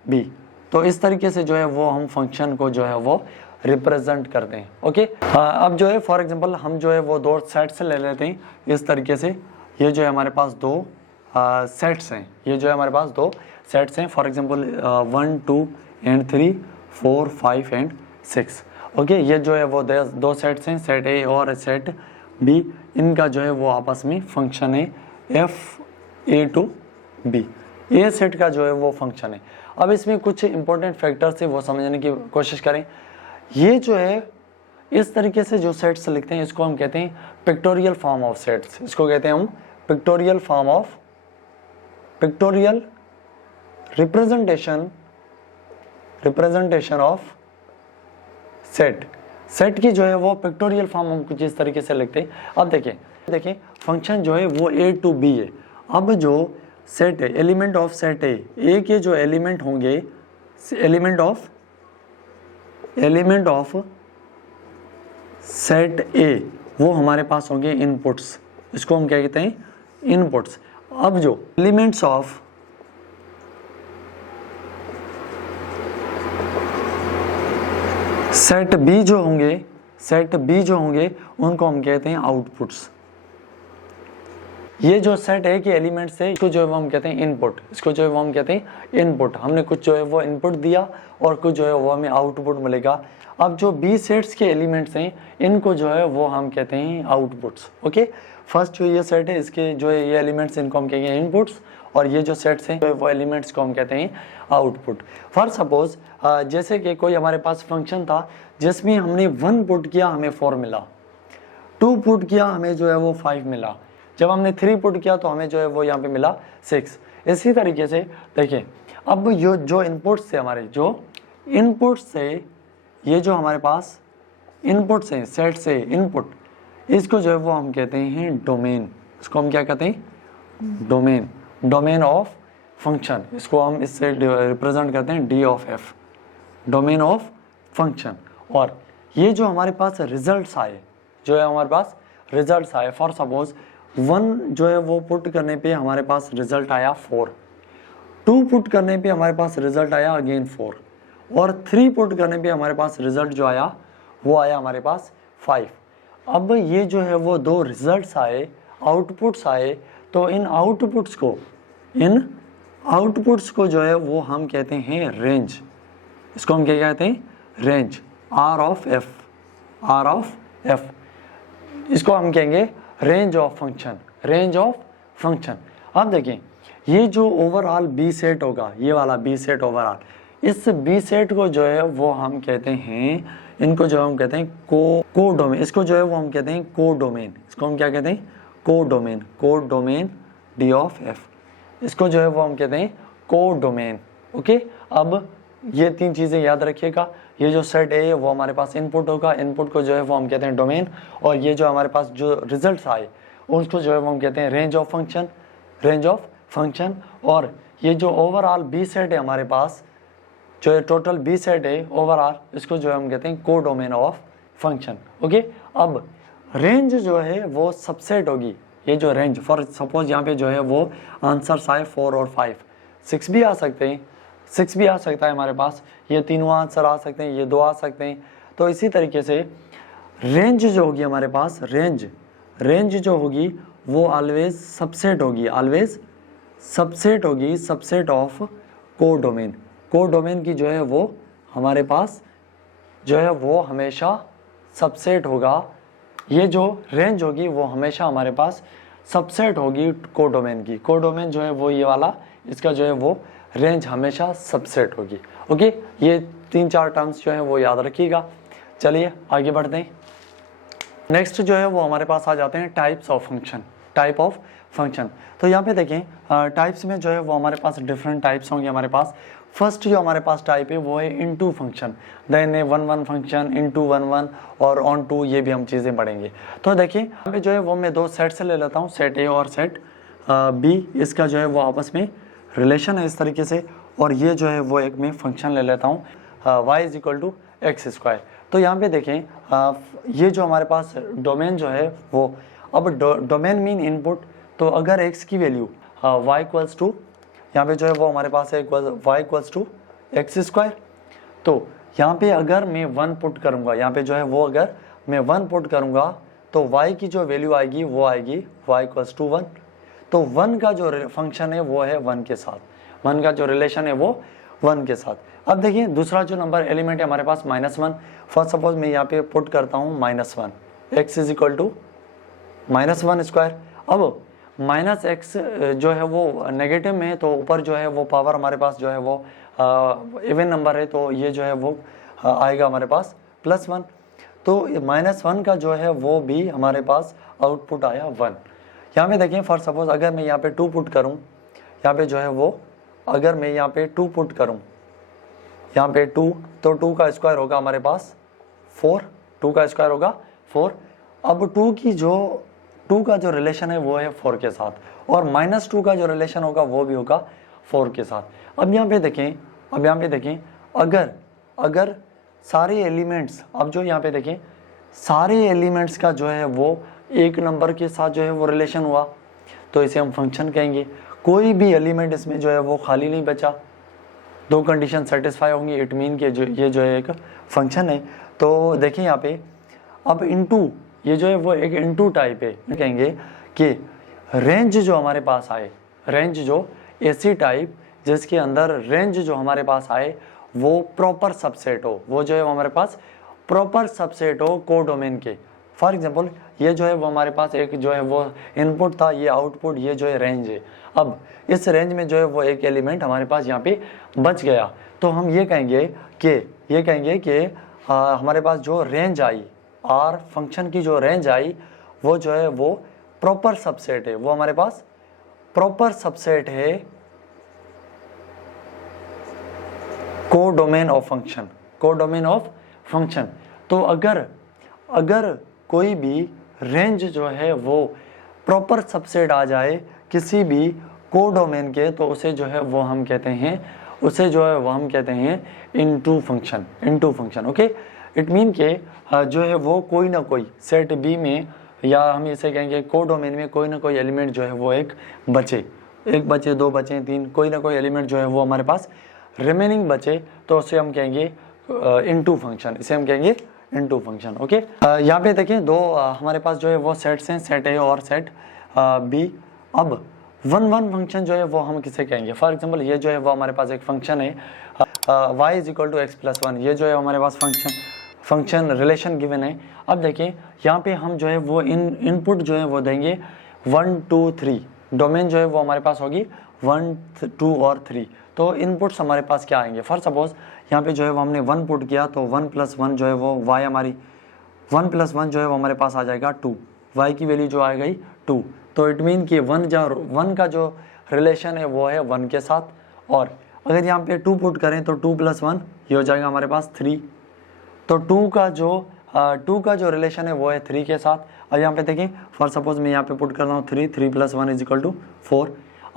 बी। तो इस तरीके से जो है वो हम फंक्शन को जो है वो रिप्रेजेंट करते हैं। ओके, अब जो है फॉर एग्जांपल हम जो है वो दो सेट्स ले लेते हैं इस तरीके से। ये जो है हमारे पास दो सेट्स हैं, ये जो है हमारे पास दो सेट्स हैं। For example 1 2 and 3 4 5 and 6। Okay, ये जो है वो दो सेट्स हैं, सेट ए और सेट बी। इनका जो है वो आपस में फंक्शन है F A to B. A set का जो है वो फंक्शन है। अब इसमें कुछ इंपॉर्टेंट फैक्टर्स है वो समझने की कोशिश करें। ये जो है इस तरीके से जो सेट्स लिखते हैं इसको हम कहते हैं पिक्टोरियल फॉर्म ऑफ सेट्स। इसको कहते हैं हम pictorial form of pictorial representation of set. Set की जो है वो पिक्टोरियल फॉर्म हम कुछ इस तरीके से लिखते हैं। अब देखिए फंक्शन जो है वो ए टू बी है। अब जो सेट है, एलिमेंट ऑफ सेट है, ए के जो एलिमेंट होंगे, एलिमेंट ऑफ सेट ए, वो हमारे पास होंगे इनपुट्स। इसको हम क्या कहते हैं? इनपुट्स। अब जो एलिमेंट्स ऑफ सेट बी जो होंगे उनको हम कहते हैं आउटपुट्स। ये जो सेट ए के एलिमेंट्स है, इसको जो है वो हम कहते हैं इनपुट। इसको जो है वो हम कहते हैं इनपुट। हमने कुछ जो है वो इनपुट दिया और कुछ जो है वो हमें आउटपुट मिलेगा। अब जो बी सेट्स के एलिमेंट्स हैं, इनको जो है वो हम कहते हैं आउटपुट्स। ओके, फर्स्ट जो ये सेट है, इसके जो है ये एलिमेंट्स, इनको हम कहेंगे इनपुट्स, और ये जो सेट्स हैं वो एलिमेंट्स को हम कहते हैं आउटपुट। फॉर सपोज जैसे कि कोई हमारे पास फंक्शन था जिसमें हमने 1 पुट किया, हमें 4 मिला, 2 पुट किया, हमें जो है वो 5 मिला, जब हमने 3 पुट किया तो हमें जो है वो यहाँ पे मिला 6। इसी तरीके से देखिए, अब ये जो इनपुट्स थे हमारे, जो इनपुट्स थे, ये जो हमारे पास इनपुट्स हैं, सेट से इनपुट, इसको जो है वो हम कहते हैं डोमेन। इसको हम क्या कहते हैं? Domain of function. इसको हम इससे रिप्रेजेंट करते हैं D of F, domain of function. और ये जो हमारे पास रिजल्ट्स आए, फॉर सपोज 1 जो है वो पुट करने पे हमारे पास रिजल्ट आया 4, 2 पुट करने पे हमारे पास रिजल्ट आया अगेन 4, और 3 पुट करने पे हमारे पास रिजल्ट जो आया वो आया हमारे पास 5। अब ये जो है वो 2 रिजल्ट्स आए, आउटपुट्स आए, तो इन आउटपुट्स को जो है वो हम कहते हैं रेंज। इसको हम क्या कहते हैं? Range, R of F. इसको हम कहेंगे रेंज ऑफ फंक्शन। अब देखिए, ये जो ओवरऑल बी सेट होगा, ये वाला बी सेट ओवरऑल, इस बी सेट को जो है वो हम कहते हैं, इनको जो हम कहते हैं कोडोमेन। इसको जो है वो हम कहते हैं कोडोमेन। इसको हम क्या कहते हैं? Codomain D of F. इसको जो है वो हम कहते हैं कोडोमेन। ओके, अब ये 3 चीज़ें याद रखिएगा। ये जो सेट है वो हमारे पास इनपुट होगा, इनपुट को जो है वो हम कहते हैं डोमेन, और ये जो हमारे पास जो रिजल्ट्स आए उसको जो है वो हम कहते हैं रेंज ऑफ फंक्शन। और ये जो ओवरऑल बी सेट है हमारे पास, जो ये टोटल बी सेट है ओवरऑल, इसको जो है हम कहते हैं कोडोमेन ऑफ फंक्शन। ओके, अब रेंज जो है वो सबसेट होगी। ये जो रेंज, फॉर सपोज यहाँ पे जो है वो आंसर्स आए 4 और 5, 6 भी आ सकते हैं, 6 भी आ सकता है हमारे पास, ये तीनों आंसर आ सकते हैं, ये 2 आ सकते हैं। तो इसी तरीके से रेंज जो होगी हमारे पास, रेंज जो होगी वो ऑलवेज सबसेट होगी, सबसेट ऑफ कोडोमेन की जो है वो हमारे पास जो है वो हमेशा सबसेट होगा। ये जो रेंज होगी वो हमेशा हमारे पास सबसेट होगी कोडोमेन की। कोडोमेन जो है वो ये वाला, इसका जो है वो रेंज हमेशा सबसेट होगी। ओके, ये 3-4 टर्म्स जो है वो याद रखिएगा। चलिए आगे बढ़ते हैं। नेक्स्ट जो है वो हमारे पास आ जाते हैं टाइप ऑफ फंक्शन। तो यहाँ पे देखें, टाइप्स में जो है वो हमारे पास डिफरेंट टाइप्स होंगे हमारे पास। फर्स्ट जो हमारे पास टाइप है वो है into function, then 1 function, into 1 और ऑन टू, ये भी हम चीज़ें पढ़ेंगे। तो देखिए, यहाँ पे जो है वो मैं 2 सेट से ले लेता हूँ, सेट ए और सेट बी। इसका जो है वो आपस में रिलेशन है इस तरीके से, और ये जो है वो एक में फंक्शन ले लेता हूँ y = x²। तो यहाँ पे देखें, ये जो हमारे पास डोमेन जो है वो, अब डोमेन मीन इनपुट, तो अगर x की वैल्यू y = यहाँ पे जो है वो हमारे पास है y = x²। तो यहाँ पे अगर मैं 1 पुट करूँगा, यहाँ पे जो है वो अगर मैं 1 पुट करूँगा तो y की जो वैल्यू आएगी वो आएगी y = 1। तो 1 का जो फंक्शन है वो है 1 के साथ, 1 का जो रिलेशन है वो 1 के साथ। अब देखिए, दूसरा जो नंबर एलिमेंट है हमारे पास -1। फर्स्ट सपोज मैं यहाँ पे पुट करता हूँ -1, x = -1²। अब -x जो है वो नेगेटिव में है, तो ऊपर जो है वो पावर हमारे पास जो है वो इवन नंबर है, तो ये जो है वो आएगा हमारे पास +1। तो -1 का जो है वो भी हमारे पास आउटपुट आया 1। यहाँ पे देखें, फॉर सपोज अगर मैं यहाँ पे 2 पुट करूँ, यहाँ पे जो है वो अगर मैं यहाँ पे 2 पुट करूँ, यहाँ पे 2, तो 2 का स्क्वायर होगा हमारे पास 4, 2 का स्क्वायर होगा 4। अब 2 का जो रिलेशन है वो है 4 के साथ, और -2 का जो रिलेशन होगा वो भी होगा 4 के साथ। अब यहाँ पे देखें, अगर सारे एलिमेंट्स, अब जो यहाँ पे देखें सारे एलिमेंट्स का जो है वो एक नंबर के साथ जो है वो रिलेशन हुआ, तो इसे हम फंक्शन कहेंगे। कोई भी एलिमेंट इसमें जो है वो खाली नहीं बचा, 2 कंडीशन सेटिस्फाई होंगी, इट मीन के ये जो है एक फंक्शन है। तो देखिए यहाँ पे अब इनटू, ये जो है वो एक इनटू टाइप है। कहेंगे कि रेंज जो हमारे पास आए, रेंज जो ऐसी टाइप जिसके अंदर रेंज जो हमारे पास आए वो प्रॉपर सबसेट हो, वो जो है वो हमारे पास प्रॉपर सबसेट हो कोडोमेन के। फॉर एग्जांपल ये जो है वो हमारे पास एक जो है वो इनपुट था, ये आउटपुट, ये जो है रेंज है। अब इस रेंज में जो है वो एक एलिमेंट हमारे पास यहाँ पे बच गया, तो हम ये कहेंगे कि हमारे पास जो रेंज आई, आर फंक्शन की जो रेंज आई वो जो है वो प्रॉपर सबसेट है, वो हमारे पास प्रॉपर सबसेट है कोडोमेन ऑफ फंक्शन। तो अगर कोई भी रेंज जो है वो प्रॉपर सबसेट आ जाए किसी भी कोडोमेन के, तो उसे जो है वो हम कहते हैं into function. Okay, it mean के जो है वो कोई ना कोई सेट बी में, या हम इसे कहेंगे कोडोमेन में कोई ना कोई एलिमेंट जो है वो एक बचे, 2 बचे, 3, कोई ना कोई एलिमेंट जो है वो हमारे पास रिमेनिंग बचे, तो उसे हम कहेंगे इनटू फंक्शन, इसे हम कहेंगे इनटू फंक्शन। ओके, यहाँ पे देखें 2 हमारे पास जो है वो सेट्स हैं, सेट ए और सेट बी। अब 1 फंक्शन जो है वो हम किसे कहेंगे? फॉर एग्जांपल ये जो है वो हमारे पास एक फंक्शन है y = x+1, ये जो है हमारे पास फंक्शन रिलेशन गिवन है। अब देखिए यहाँ पे हम जो है वो इनपुट जो है वो देंगे 1 2 3, डोमेन जो है वो हमारे पास होगी 1 2 और 3। तो इनपुट्स हमारे पास क्या आएंगे? फॉर सपोज यहाँ पे जो है वो हमने 1 पुट किया, तो 1 + 1 जो है वो y हमारी 1 + 1 जो है वो हमारे पास आ जाएगा 2, y की वैल्यू जो आ गई 2। तो इट मीन कि 1 का जो रिलेशन है वो है 1 के साथ, और अगर यहाँ पे 2 पुट करें तो 2 + 1 ये हो जाएगा हमारे पास 3। तो 2 का जो रिलेशन है वो है 3 के साथ। और यहाँ पे देखिए फॉर सपोज मैं यहाँ पे पुट कर रहा हूँ 3 + 1 = 4।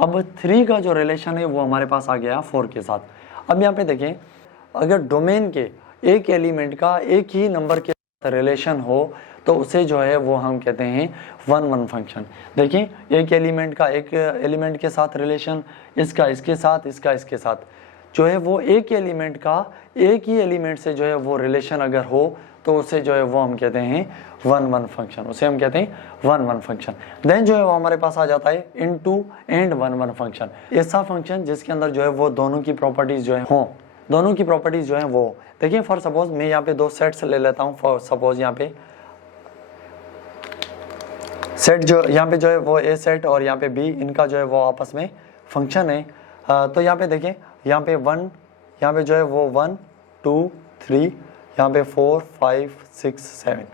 अब 3 का जो रिलेशन है वो हमारे पास आ गया 4 के साथ। अब यहाँ पे देखें अगर डोमेन के एक एलिमेंट का एक ही नंबर के साथ रिलेशन हो तो उसे जो है वो हम कहते हैं 1 फंक्शन। देखिए एक एलिमेंट का एक एलिमेंट के साथ रिलेशन, इसका इसके साथ, इसका इसके साथ, जो है वो एक एलिमेंट का एक ही एलिमेंट से जो है वो रिलेशन अगर हो तो उसे जो है वो हम कहते हैं 1 फंक्शन, उसे हम कहते हैं 1 फंक्शन। देन जो है वो हमारे पास आ जाता है इनटू एंड 1 फंक्शन, ऐसा फंक्शन जिसके अंदर जो है वो दोनों की प्रॉपर्टीज जो है हो, दोनों की प्रॉपर्टीज जो है वो। देखिए फॉर सपोज मैं यहाँ पे 2 सेट्स ले लेता हूँ। फॉर सपोज यहाँ पे सेट जो यहाँ पे जो है वो ए सेट और यहाँ पे बी, इनका जो है वो आपस में फंक्शन है। तो यहाँ पे देखें यहाँ पे 1, यहाँ पे जो है वो 1 2 3, यहाँ पे 4 5 6 7।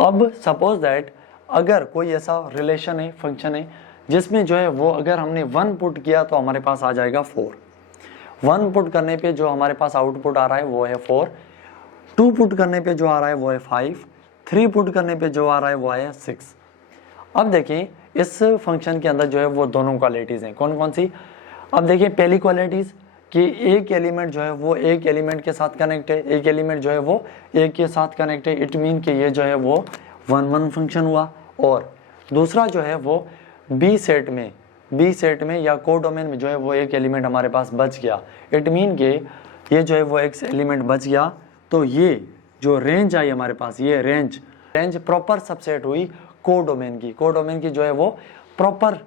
अब सपोज दैट अगर कोई ऐसा रिलेशन है, फंक्शन है जिसमें जो है वो अगर हमने 1 पुट किया तो हमारे पास आ जाएगा 4, 1 पुट करने पे जो हमारे पास आउटपुट आ रहा है वो है 4, 2 पुट करने पे जो आ रहा है वो है 5, 3 पुट करने पे जो आ रहा है वो है 6। अब देखिए इस फंक्शन के अंदर जो है वो दोनों क्वालिटीज़ हैं। कौन कौन सी? अब देखिए पहली क्वालिटीज़ कि एक एलिमेंट जो है वो एक एलिमेंट के साथ कनेक्ट है, एक एलिमेंट जो है वो एक के साथ कनेक्ट है, इट मीन कि ये जो है वो 1 फंक्शन हुआ। और दूसरा जो है वो बी सेट में या कोडोमेन में जो है वो एक एलिमेंट हमारे पास बच गया, इट मीन कि ये जो है वो एक एलिमेंट बच गया, तो ये जो रेंज आई हमारे पास, ये रेंज प्रॉपर सबसेट हुई कोडोमेन की जो है वो प्रॉपर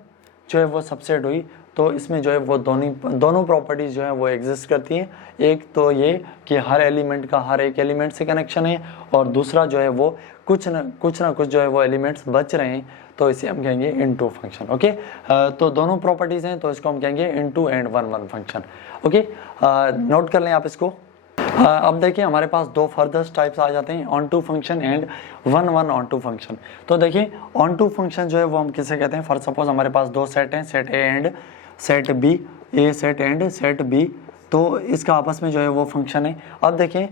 जो है वो सबसेट हुई। तो इसमें जो है वो दोनों प्रॉपर्टीज जो है वो एग्जिस्ट करती हैं। एक तो ये कि हर एलिमेंट का हर एक एलिमेंट से कनेक्शन है, और दूसरा जो है वो कुछ ना कुछ जो है वो एलिमेंट्स बच रहे हैं, तो इसे हम कहेंगे इनटू फंक्शन। ओके, तो दोनों प्रॉपर्टीज हैं तो इसको हम कहेंगे into and 1 function. Okay, note कर लें आप इसको। अब देखिए हमारे पास 2 फर्दर टाइप्स आ जाते हैं, onto function and 1 onto function. तो देखिए ऑन टू फंक्शन जो है वो हम किसे कहते हैं? फॉर सपोज हमारे पास 2 सेट हैं, set A and set B, A set and set B, तो इसका आपस में जो है वो फंक्शन है। अब देखें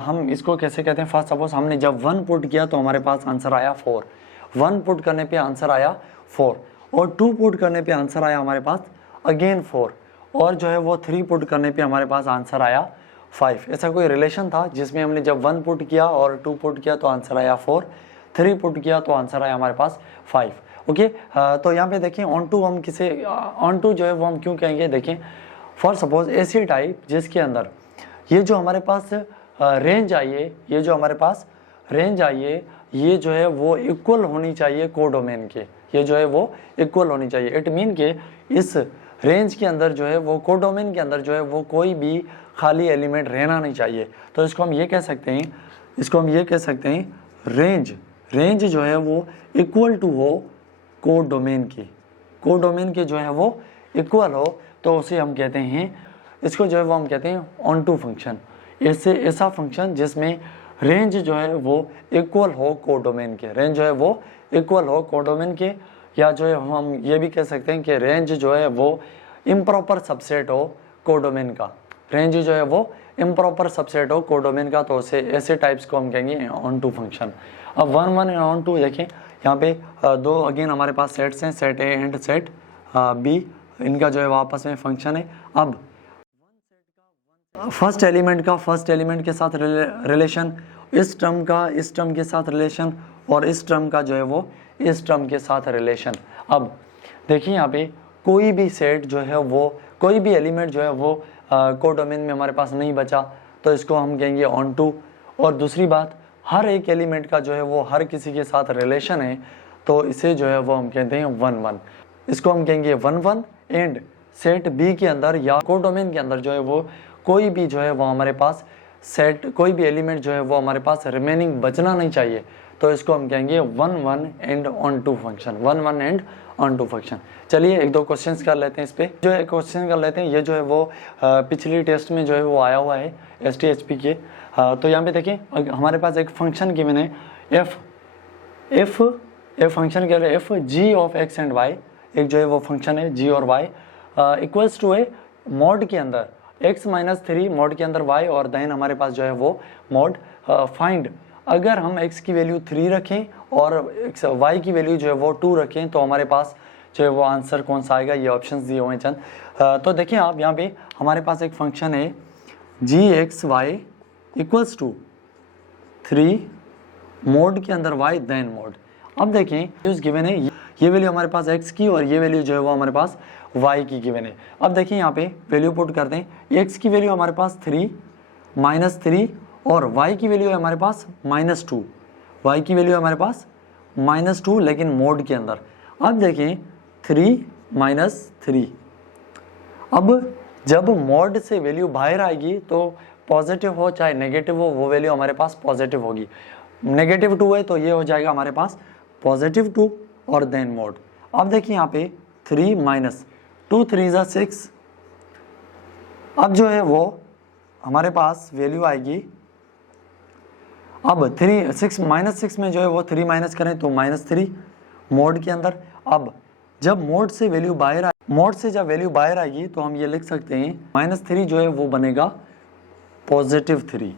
हम इसको कैसे कहते हैं। फर्स्ट सपोज हमने जब 1 पुट किया तो हमारे पास आंसर आया 4, 1 पुट करने पे आंसर आया 4, और 2 पुट करने पे आंसर आया हमारे पास अगेन 4, और जो है वो 3 पुट करने पे हमारे पास आंसर आया 5। ऐसा कोई रिलेशन था जिसमें हमने जब 1 पुट किया और 2 पुट किया तो आंसर आया 4, 3 पुट किया तो आंसर आया हमारे पास 5। ओके, तो यहाँ पे देखें ऑन टू हम किसे ऑन टू जो है वो हम क्यों कहेंगे। देखें फॉर सपोज ऐसी टाइप जिसके अंदर ये जो हमारे पास रेंज आई है, ये जो हमारे पास रेंज आई है, ये जो है वो इक्वल होनी चाहिए कोडोमेन के, ये जो है वो इक्वल होनी चाहिए। इट मीन के इस रेंज के अंदर जो है वो कोडोमेन के अंदर जो है वो कोई भी खाली एलिमेंट रहना नहीं चाहिए। तो इसको हम ये कह सकते हैं, इसको हम ये कह सकते हैं रेंज जो है वो इक्वल टू हो कोडोमेन के जो है वो इक्वल हो, तो उसे हम कहते हैं, इसको जो है वो हम कहते हैं ऑन टू फंक्शन। ऐसा फंक्शन जिसमें रेंज जो है वो इक्वल हो कोडोमेन के, रेंज जो है वो इक्वल हो कोडोमेन के, या जो है हम ये भी कह सकते हैं कि रेंज जो है वो इम्प्रॉपर सबसेट हो कोडोमेन का, रेंज जो है वो इम्प्रॉपर सबसेट हो कोडोमेन का, तो उसे ऐसे टाइप्स को हम कहेंगे ऑन टू फंक्शन। अब 1 1 एंड ऑन टू देखें, यहाँ पे दो अगेन हमारे पास सेट्स हैं, set A and set B, इनका जो है वो आपस में फंक्शन है। अब फर्स्ट एलिमेंट के साथ रिलेशन, इस टर्म का इस टर्म के साथ रिलेशन, और इस टर्म का जो है वो इस टर्म के साथ रिलेशन। अब देखिए यहाँ पे कोई भी सेट जो है वो, कोई भी एलिमेंट जो है वो कोडोमेन में हमारे पास नहीं बचा, तो इसको हम कहेंगे ऑन टू। और दूसरी बात, हर एक एलिमेंट का जो है वो हर किसी के साथ रिलेशन है, तो इसे जो है वो हम कहते हैं 1 1, इसको हम कहेंगे 1 1। एंड सेट बी के अंदर या कोडोमेन के अंदर जो है वो कोई भी जो है वो हमारे पास सेट, कोई भी एलिमेंट जो है वो हमारे पास रिमेनिंग बचना नहीं चाहिए, तो इसको हम कहेंगे 1 1 and onto function, 1 1 and onto function. चलिए एक दो क्वेश्चंस कर लेते हैं इस पे, जो है क्वेश्चन कर लेते हैं। ये जो है वो पिछली टेस्ट में जो है वो आया हुआ है STHP के। तो यहाँ पे देखिए हमारे पास एक फंक्शन गिवन है एफ फंक्शन कह रहे हैं F G of X and Y, एक जो है वो फंक्शन है जी और Y equals to a mod के अंदर x - 3 मॉड के अंदर y, और देन हमारे पास जो है वो मॉड फाइंड, अगर हम x की वैल्यू 3 रखें और y की वैल्यू जो है वो 2 रखें, तो हमारे पास जो है वो आंसर कौन सा आएगा। ये ऑप्शंस दिए हुए हैं चंद। तो देखिए आप यहाँ पे हमारे पास एक फंक्शन है gxy इक्वल्स टू 3 मोड के अंदर y देन मोड। अब देखें गिवन है ये वैल्यू हमारे पास x की, और ये वैल्यू जो है वो हमारे पास y की गिवन है। अब देखिए यहाँ पे वैल्यू पुट करते हैं, x की वैल्यू हमारे पास 3 -3, और y की वैल्यू है हमारे पास -2, y की वैल्यू है हमारे पास -2 लेकिन मोड के अंदर। अब देखें 3 - 3, अब जब मोड से वैल्यू बाहर आएगी तो पॉजिटिव हो चाहे नेगेटिव हो, वो वैल्यू हमारे पास पॉजिटिव होगी। -2 है तो ये हो जाएगा हमारे पास +2 और देन मोड। अब देखिए यहाँ पे 3 - 2 3 = 6, अब जो है वो हमारे पास वैल्यू आएगी, अब 6 में जो है वो 3 माइनस करें तो -3 मोड के अंदर। अब जब मोड से वैल्यू बाहर मोड से जब वैल्यू बाहर आएगी तो हम ये लिख सकते हैं -3 जो है वो बनेगा +3,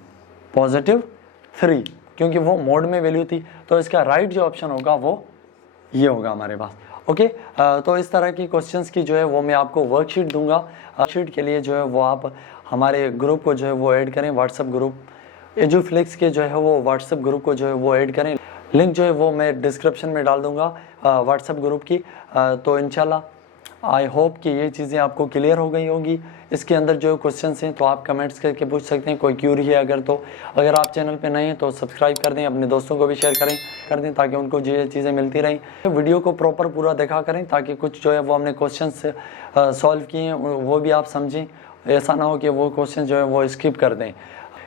क्योंकि वो मोड में वैल्यू थी। तो इसका राइट जो ऑप्शन होगा वो ये होगा हमारे पास। ओके, तो इस तरह की क्वेश्चंस की जो है वो मैं आपको वर्कशीट दूंगा। वर्कशीट के लिए जो है वो आप हमारे ग्रुप को जो है वो ऐड करें, व्हाट्सएप ग्रुप एजुफ्लिक्स के जो है वो व्हाट्सएप ग्रुप को जो है वो ऐड करें। लिंक जो है वो मैं डिस्क्रिप्शन में डाल दूंगा व्हाट्सएप ग्रुप की। तो इंशाल्लाह आई होप कि ये चीज़ें आपको क्लियर हो गई होगी। इसके अंदर जो क्वेश्चंस हैं तो आप कमेंट्स करके पूछ सकते हैं, कोई क्यूरी है अगर तो। अगर आप चैनल पे नए हैं तो सब्सक्राइब कर दें, अपने दोस्तों को भी शेयर कर दें ताकि उनको ये चीज़ें मिलती रहें। वीडियो को प्रॉपर पूरा देखा करें ताकि कुछ जो है वो हमने क्वेश्चंस सॉल्व किए हैं वो भी आप समझें, ऐसा ना हो कि वो क्वेश्चन जो है वो स्किप कर दें।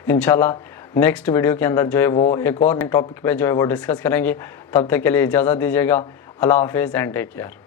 इंशाल्लाह नेक्स्ट वीडियो के अंदर जो है वो एक और टॉपिक पे जो है वो डिस्कस करेंगे। तब तक के लिए इजाज़त दीजिएगा। अल्लाह हाफिज़ एंड टेक केयर।